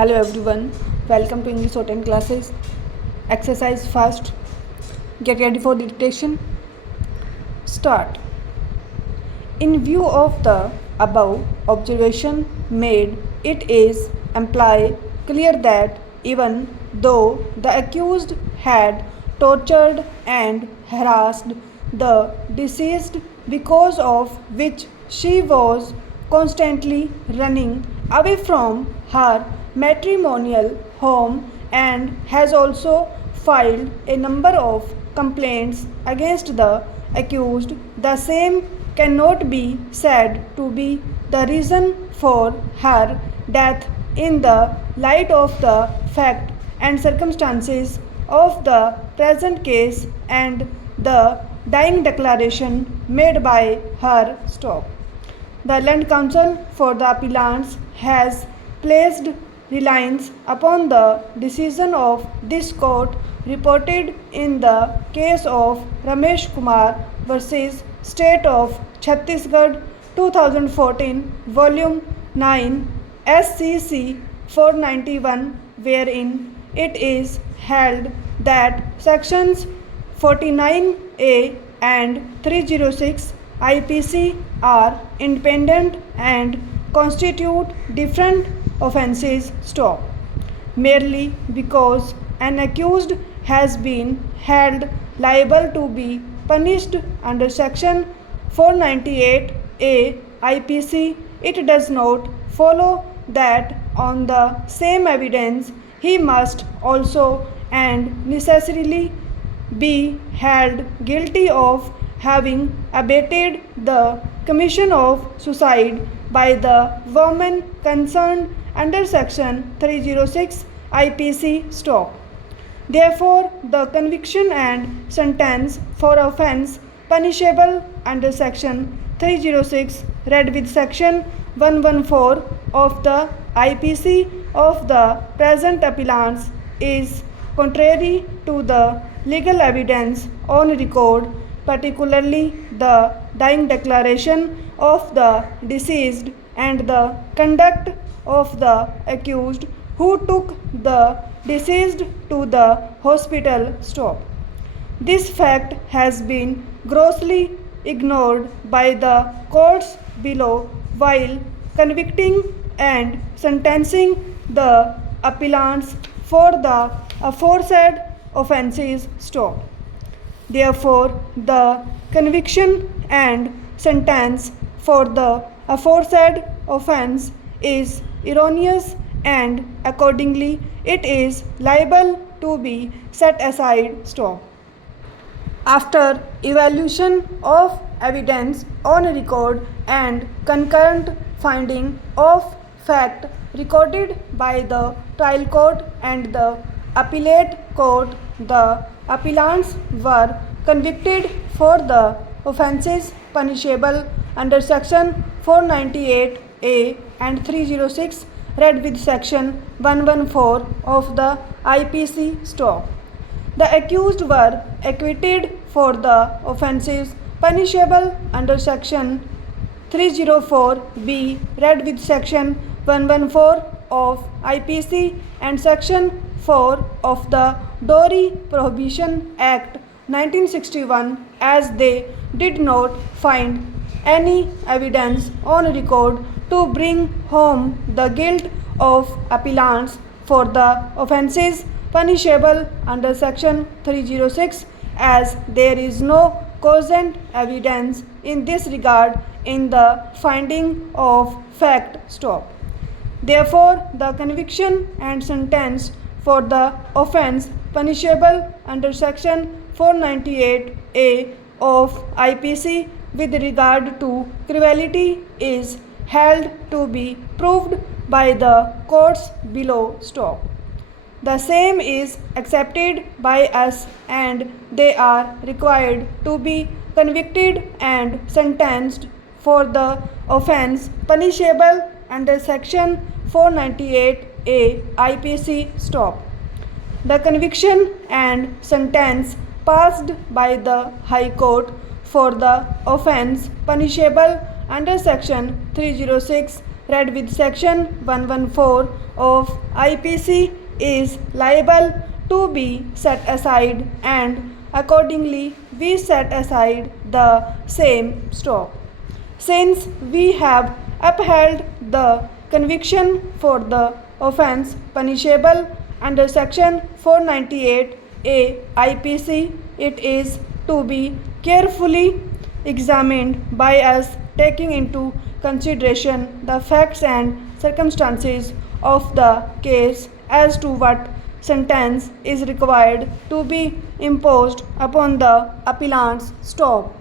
Hello everyone, welcome to English 10 classes. Exercise first. Get ready for dictation. Start. In view of the above observation made, it is implied clear that even though the accused had tortured and harassed the deceased, because of which she was constantly running away from her matrimonial home and has also filed a number of complaints against the accused, the same cannot be said to be the reason for her death in the light of the fact and circumstances of the present case and the dying declaration made by her. Stop. The Land Council for the Appellants has placed reliance upon the decision of this court reported in the case of Ramesh Kumar versus State of Chhattisgarh 2014 Volume 9 SCC 491, wherein it is held that sections 49A and 306 IPC are independent and constitute different offences. Stop. Merely because an accused has been held liable to be punished under section 498A IPC, it does not follow that on the same evidence he must also and necessarily be held guilty of having abetted the commission of suicide by the woman concerned under section 306 IPC. Stop. Therefore, the conviction and sentence for offence punishable under section 306 read with section 114 of the IPC of the present appellants is contrary to the legal evidence on record, particularly the dying declaration of the deceased and the conduct of the accused who took the deceased to the hospital. Stop. This fact has been grossly ignored by the courts below while convicting and sentencing the appellants for the aforesaid offences. Stop. Therefore, the conviction and sentence for the aforesaid offence is erroneous and accordingly it is liable to be set aside. Stop. After evaluation of evidence on record and concurrent finding of fact recorded by the trial court and the appellate court, the appellants were convicted for the offences punishable under section 498A and 306 read with section 114 of the IPC. Stop. The accused were acquitted for the offences punishable under section 304B read with section 114 of IPC and section 4 of the Dowry Prohibition Act 1961, as they did not find any evidence on record to bring home the guilt of appellants for the offences punishable under section 306, as there is no cogent evidence in this regard in the finding of fact. Stop. Therefore, the conviction and sentence for the offence punishable under section 498A of IPC with regard to criminality is held to be proved by the courts below. Stop. The same is accepted by us and they are required to be convicted and sentenced for the offence punishable under section 498A IPC. Stop. The conviction and sentence passed by the High Court for the offence punishable under section 306 read with section 114 of IPC is liable to be set aside, and accordingly we set aside the same stop. Since we have upheld the conviction for the offence punishable under section 498A IPC, it is to be carefully examined by us, taking into consideration the facts and circumstances of the case as to what sentence is required to be imposed upon the appellant's stop.